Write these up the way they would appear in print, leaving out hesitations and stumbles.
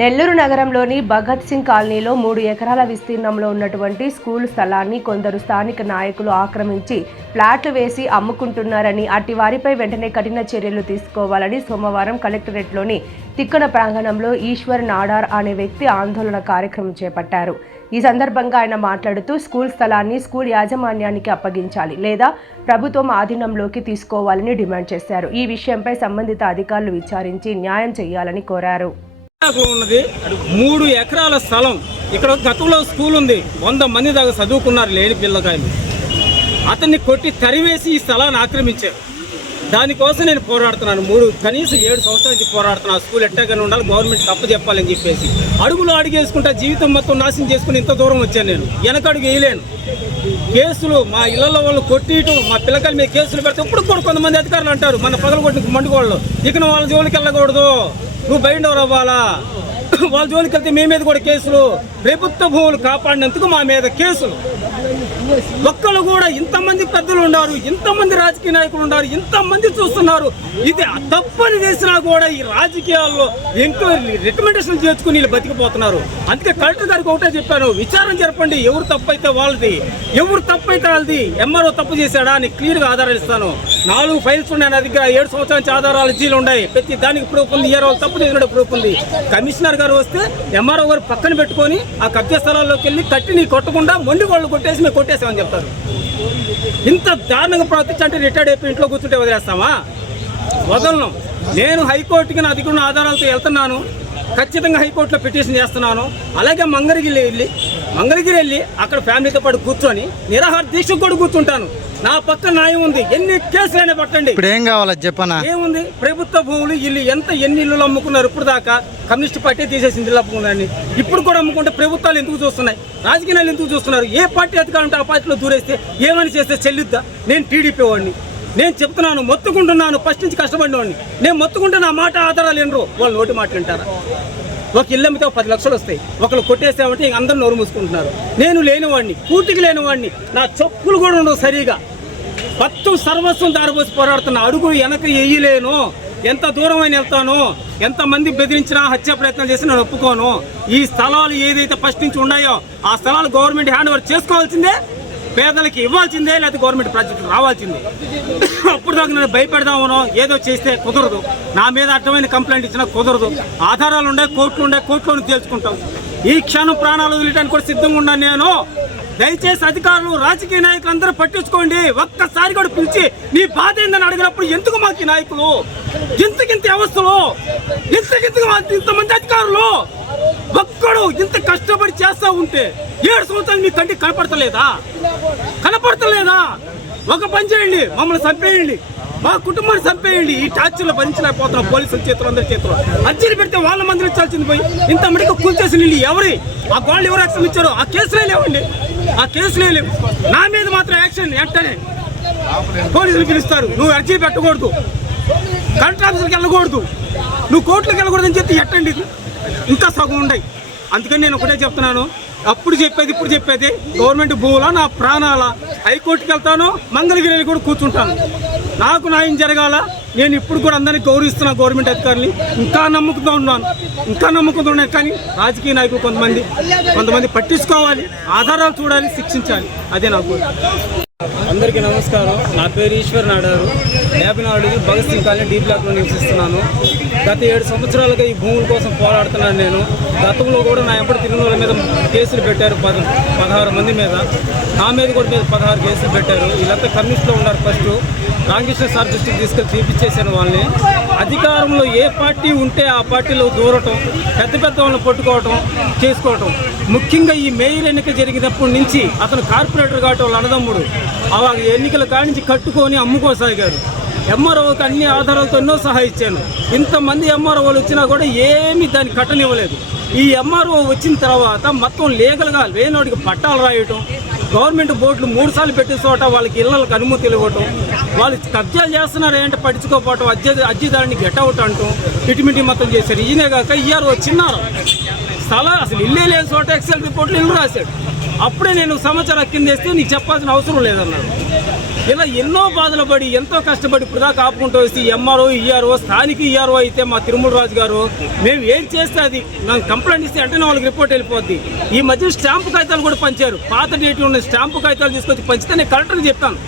నెల్లూరు నగరంలోని భగత్ సింగ్ కాలనీలో 3 ఎకరాల విస్తీర్ణంలో ఉన్నటువంటి స్కూల్ స్థలాన్ని కొందరు స్థానిక నాయకులు ఆక్రమించి ఫ్లాట్లు వేసి అమ్ముకుంటున్నారని, అట్టి వారిపై వెంటనే కఠిన చర్యలు తీసుకోవాలని సోమవారం కలెక్టరేట్లోని తిక్కన ప్రాంగణంలో ఈశ్వర్ నాడార్ అనే వ్యక్తి ఆందోళన కార్యక్రమం చేపట్టారు. ఈ సందర్భంగా ఆయన మాట్లాడుతూ స్కూల్ స్థలాన్ని స్కూల్ యాజమాన్యానికి అప్పగించాలి లేదా ప్రభుత్వం ఆధీనంలోకి తీసుకోవాలని డిమాండ్ చేశారు. ఈ విషయంపై సంబంధిత అధికారులు విచారించి న్యాయం చేయాలని కోరారు. ఉన్నది 3 ఎకరాల స్థలం. ఇక్కడ గతంలో స్కూల్ ఉంది, 100 మంది దాకా చదువుకున్నారు లేని పిల్లకాయలు. అతన్ని కొట్టి తరివేసి ఈ స్థలాన్ని ఆక్రమించారు. దానికోసం నేను పోరాడుతున్నాను. కనీసం 7 సంవత్సరాల నుంచి పోరాడుతున్నాను. స్కూల్ ఎట్టాగానే ఉండాలి, గవర్నమెంట్ తప్పు చెప్పాలని చెప్పేసి అడుగులు అడిగేసుకుంటా జీవితం మొత్తం నాశనం చేసుకుని ఇంత దూరం వచ్చాను. నేను వెనకడుగు వేయలేను. కేసులు మా ఇళ్లలో వాళ్ళు కొట్టియటం, మా పిల్లకాయల మీద కేసులు పెడితే ఇప్పుడు కూడా కొంతమంది అధికారులు అంటారు మన పగలు కొట్టిన మండుకోళ్ళు ఇక వాళ్ళ జోలికి వెళ్ళకూడదు, నువ్వు బయట రావాలా, వాళ్ళ జోలికి వెళ్తే మీ మీద కూడా కేసులు. ప్రభుత్వ భూములు కాపాడినందుకు మా మీద కేసులు. ఒక్కళ్ళు కూడా ఇంతమంది పెద్దలు ఉన్నారు, ఇంతమంది రాజకీయ నాయకులు ఉన్నారు, ఇంతమంది చూస్తున్నారు. ఇది తప్పని చేసినా కూడా ఈ రాజకీయాల్లో ఎంక్వైరీ రికమెండేషన్ చేసుకుని వీళ్ళు బతికిపోతున్నారు. అందుకే కలెక్టర్ గారికి ఒకటే చెప్పాను, విచారణ జరపండి. ఎవరు తప్పైతే వాళ్ళది, ఎవరు తప్పైతే వాళ్ళది. ఎంఆర్ఓ తప్పు చేశాడా అని క్లియర్గా ఆధారాలు ఇస్తాను. 4 ఫైల్స్ ఉన్నాయి నా దగ్గర. 7 సంవత్సరాల నుంచి ఆధారాలు అర్జీలు ఉన్నాయి. ప్రతి దానికి ప్రూఫ్ ఉంది. ఏ రోజు తప్పు చేసినట్టు ప్రూఫ్ ఉంది. కమిషనర్ గారు వస్తే ఎంఆర్ఓ గారు పక్కన పెట్టుకొని ఆ కబ్జా స్థలాల్లోకి వెళ్ళి కట్టి నీ కొట్టకుండా మొండి వాళ్ళు కొట్టేసి మేము కొట్టేసామని చెప్తారు. ఇంత దారుణంగా ప్రవర్తించి అంటే రిటైర్డ్ అయిపోయి ఇంట్లో కూర్చుంటే వదిలేస్తామా? వదలను. నేను హైకోర్టుకి నా దగ్గర ఉన్న ఆధారాలతో వెళ్తున్నాను. ఖచ్చితంగా హైకోర్టులో పిటిషన్ చేస్తున్నాను. అలాగే మంగళగిరి వెళ్ళి అక్కడ ఫ్యామిలీతో పాటు కూర్చొని నిరాహార దీక్షకు కూడా కూర్చుంటాను. నా పక్క న్యాయం ఉంది. ఎన్ని కేసులైనా పట్టండి. ఇప్పుడు ఏం కావాలో చెప్పనా? ఏముంది? ప్రభుత్వ భూములు ఎన్ని ఇల్లు అమ్ముకున్నారు ఇప్పుడు దాకా? కమ్యూనిస్ట్ పార్టీ తీసేసింది ఇల్లు అమ్ముకున్నారని. ఇప్పుడు కూడా అమ్ముకుంటే ప్రభుత్వాలు ఎందుకు చూస్తున్నాయి? రాజకీయాలు ఎందుకు చూస్తున్నారు? ఏ పార్టీ అధికారంటే ఆ పార్టీలో దూరేస్తే ఏమని చేస్తే చెల్లిద్దా? నేను టీడీపీ వాడిని. నేను చెప్తున్నాను, మొత్తుకుంటున్నాను. ఫస్ట్ నుంచి కష్టపడిన వాడిని. నేను మొత్తుకుంటే నా మాట ఆధారాలు వినరు. వాళ్ళు నోటి మాటలు వింటారా? ఒక ఇల్లు అమ్మితే 10 లక్షలు వస్తాయి. ఒకళ్ళు కొట్టేసామంటే ఇంక అందరూ నోరు మూసుకుంటున్నారు. నేను లేనివాడిని, కూటికి లేనివాడిని. నా చెప్పులు కూడా ఉండవు సరిగా. మొత్తం సర్వస్వం దారిపోసి పోరాడుతున్నా. అడుగులు వెనక వేయలేను. ఎంత దూరమైన వెళ్తాను. ఎంతమంది బెదిరించినా హత్య ప్రయత్నం చేసి నేను ఒప్పుకోను. ఈ స్థలాలు ఏదైతే ఫస్ట్ నుంచి ఉన్నాయో ఆ స్థలాలు గవర్నమెంట్ హ్యాండ్ ఓవర్ చేసుకోవాల్సిందే, పేదలకి ఇవ్వాల్సిందే, లేకపోతే గవర్నమెంట్ ప్రాజెక్టులు రావాల్సిందే. అప్పుడు దాకా నేను భయపెడదామనో ఏదో చేస్తే కుదరదు. నా మీద అడ్డమైన కంప్లైంట్ ఇచ్చినా కుదరదు. ఆధారాలు ఉండే, కోర్టులోనే తేల్చుకుంటాం. ఈ క్షణం ప్రాణాలు వదిలేయడానికి కూడా సిద్ధంగా ఉన్నాను నేను. దయచేసి అధికారులు, రాజకీయ నాయకులు అందరూ పట్టించుకోండి. ఒక్కసారి కూడా పిలిచి నీ బాధ ఏందని అడిగినప్పుడు ఎందుకు మాకు నాయకులు ఇంతకింత వ్యవస్థలు, ఇంతమంది అధికారులు ఒక్కడు ఇంత కష్టపడి చేస్తా ఉంటే 7 సంవత్సరాలు మీ కంటికి కనపడతలేదా? ఒక పని చేయండి, మమ్మల్ని చంపేయండి, మా కుటుంబాన్ని చంపేయండి. ఈ టార్చర్లు భరించలేకపోతున్నాం. పోలీసుల చేతులు, అందరి చేతులు అర్జీలు పెడితే వాళ్ళ మందిని ఇచ్చాల్సింది పోయి ఇంతమందికి కూల్చేసిన నీళ్ళు ఎవరి? ఆ గోళ్ళు ఎవరు యాక్షన్ ఇచ్చారో ఆ కేసులే లేవండి. ఆ కేసులే లేవు. నా మీద మాత్రం యాక్షన్ వెంటనే పోలీసులు పిలుస్తారు. నువ్వు అర్జీ పెట్టకూడదు, కలెక్టర్ ఆఫీసులకు వెళ్ళకూడదు, నువ్వు కోర్టులకు వెళ్ళకూడదు అని చెప్పి ఎట్టండి. ఇంకా సగం ఉన్నాయి. అందుకని నేను ఒకటే చెప్తున్నాను, అప్పుడు చెప్పేది ఇప్పుడు చెప్పేది. గవర్నమెంట్ భూముల నా ప్రాణాల. హైకోర్టుకి వెళ్తాను, మంగళగిరి కూడా కూర్చుంటాను. నాకు న్యాయం జరగాల. నేను ఇప్పుడు కూడా అందరినీ గౌరవిస్తున్నా. గవర్నమెంట్ అధికారులు ఇంకా నమ్ముకుంటూ ఉన్నాను. కానీ రాజకీయ నాయకులు కొంతమంది పట్టించుకోవాలి, ఆధారాలు చూడాలి, శిక్షించాలి. అదే నాకు. అందరికీ నమస్కారం. నా పేరు ఈశ్వర్ నాడారు. 54 భగత్ సింగ్ కాలనీ D బ్లాక్లో నివసిస్తున్నాను. గత 7 సంవత్సరాలుగా ఈ భూముల కోసం పోరాడుతున్నాను నేను. గతంలో కూడా నా ఎంపటి తిరుగుల మీద కేసులు పెట్టారు. 16 మంది మీద. నా మీద కూడా 16 కేసులు పెట్టారు. వీళ్ళంతా కమ్యూనిస్ట్లో ఉన్నారు. ఫస్ట్ రామకృష్ణ సార్ దృష్టికి తీసుకెళ్ళి తీపిచ్చేసాను వాళ్ళని. అధికారంలో ఏ పార్టీ ఉంటే ఆ పార్టీలో దూరటం, పెద్ద వాళ్ళని పట్టుకోవటం, చేసుకోవటం. ముఖ్యంగా ఈ మేయర్ ఎన్నిక జరిగినప్పటి నుంచి అతను కార్పొరేటర్ కాబట్టి వాళ్ళ అన్నదమ్ముడు అలా ఎన్నికల కాడి నుంచి కట్టుకొని అమ్ముకోసాగారు. ఎంఆర్ఓకి అన్ని ఆధారాలతో ఎన్నో సహాయం ఇచ్చాను. ఇంతమంది ఎంఆర్ఓలు వచ్చినా కూడా ఏమీ దాన్ని కట్టనివ్వలేదు. ఈ ఎంఆర్ఓ వచ్చిన తర్వాత మొత్తం లీగల్గా లేనోడికి పట్టాలు రాయటం, గవర్నమెంట్ బోర్డులు 3 సార్లు పెట్టిన చోట వాళ్ళకి ఇళ్లకు అనుమతులు ఇవ్వటం, వాళ్ళు కబ్జాలు చేస్తున్నారు ఏంటంటే పట్టించుకోకపోవటం, అర్జీదారుని గెట్అవుట్ అంటాం, ఇటుమిటి మొత్తం చేశారు. ఈయనే కాక ఈఆర్ఓ చిన్నారు స్థలం అసలు ఇల్లే లేని చోట ఎక్సెల్ రిపోర్ట్లు ఇల్లు రాశాడు. అప్పుడే నేను సమాచారం కిందేస్తే నీకు చెప్పాల్సిన అవసరం లేదన్నాడు. ఇలా ఎన్నో బాధలు పడి ఎంతో కష్టపడి ఇప్పుడు దాకా ఆపుకుంటూ వస్తే ఎంఆర్ఓ ఈఆర్ఓ స్థానిక ఈఆర్ఓ అయితే మా తిరుమల రాజు గారు మేము ఏం చేస్తే అది నాకు కంప్లైంట్ ఇస్తే వెంటనే వాళ్ళకి రిపోర్ట్ వెళ్ళిపోద్ది. ఈ మధ్య స్టాంపు కాగితాలు కూడా పంచారు. పాత డేట్ ఉన్న స్టాంపు కాగితాలు తీసుకొచ్చి పంచితే నేను కలెక్టర్కి చెప్తాను,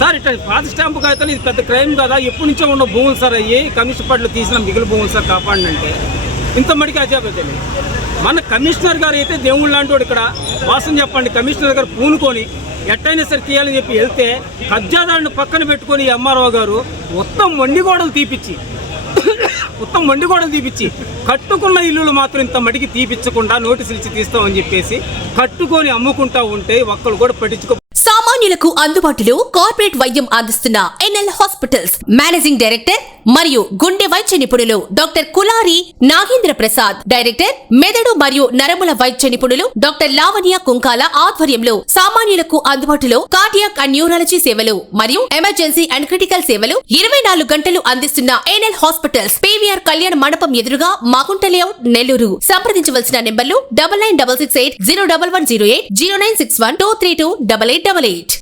సార్ ఇట్లా పాత స్టాంపు కాగితాలు ఇది పెద్ద క్రైమ్ కదా, ఎప్పటి నుంచో ఉన్న భూములు సార్ అయ్యి కమిషన్ పట్ల తీసిన మిగిలిన భూములు సార్ కాపాడినంటే ఇంత మడికి అజాబద్దని. మన కమిషనర్ గారు అయితే దేవుళ్ళు లాంటి వాడు. ఇక్కడ వాసన చెప్పండి, కమిషనర్ గారు పూనుకొని ఎట్టయినా సరే తీయాలని చెప్పి వెళ్తే కబ్జాదారుని పక్కన పెట్టుకొని ఎంఆర్ఓ గారు మొత్తం మొండిగోడలు తీపిచ్చి కట్టుకున్న ఇల్లులు మాత్రం ఇంత మడికి తీపిచ్చకుండా నోటీసులు ఇచ్చి తీస్తామని చెప్పేసి కట్టుకొని అమ్ముకుంటా ఉంటే ఒక్కరు కూడా పట్టించుకో. సామాన్యులకు అందుబాటులో కార్పొరేట్ వైద్యం అందిస్తున్న ఎన్ఎల్ హాస్పిటల్స్ మేనేజింగ్ డైరెక్టర్ మరియు గుండె వైద్య నిపుణులు డాక్టర్ కులారి నాగేంద్ర ప్రసాద్, డైరెక్టర్ మెదడు మరియు నరముల వైద్య నిపుణులు డాక్టర్ లావణ్య కుంకాల ఆధ్వర్యంలో సామాన్యులకు అందుబాటులో కార్డియాక్ అండ్ న్యూరాలజీ సేవలు మరియు ఎమర్జెన్సీ అండ్ క్రిటికల్ సేవలు 24 గంటలు అందిస్తున్న ఎన్ఎల్ హాస్పిటల్స్ పీవీఆర్ కళ్యాణ మండపం ఎదురుగా మాగుంట లేఅవుట్, నెల్లూరు. సంప్రదించవలసిన నెంబర్లు 9966801108, 0961232888.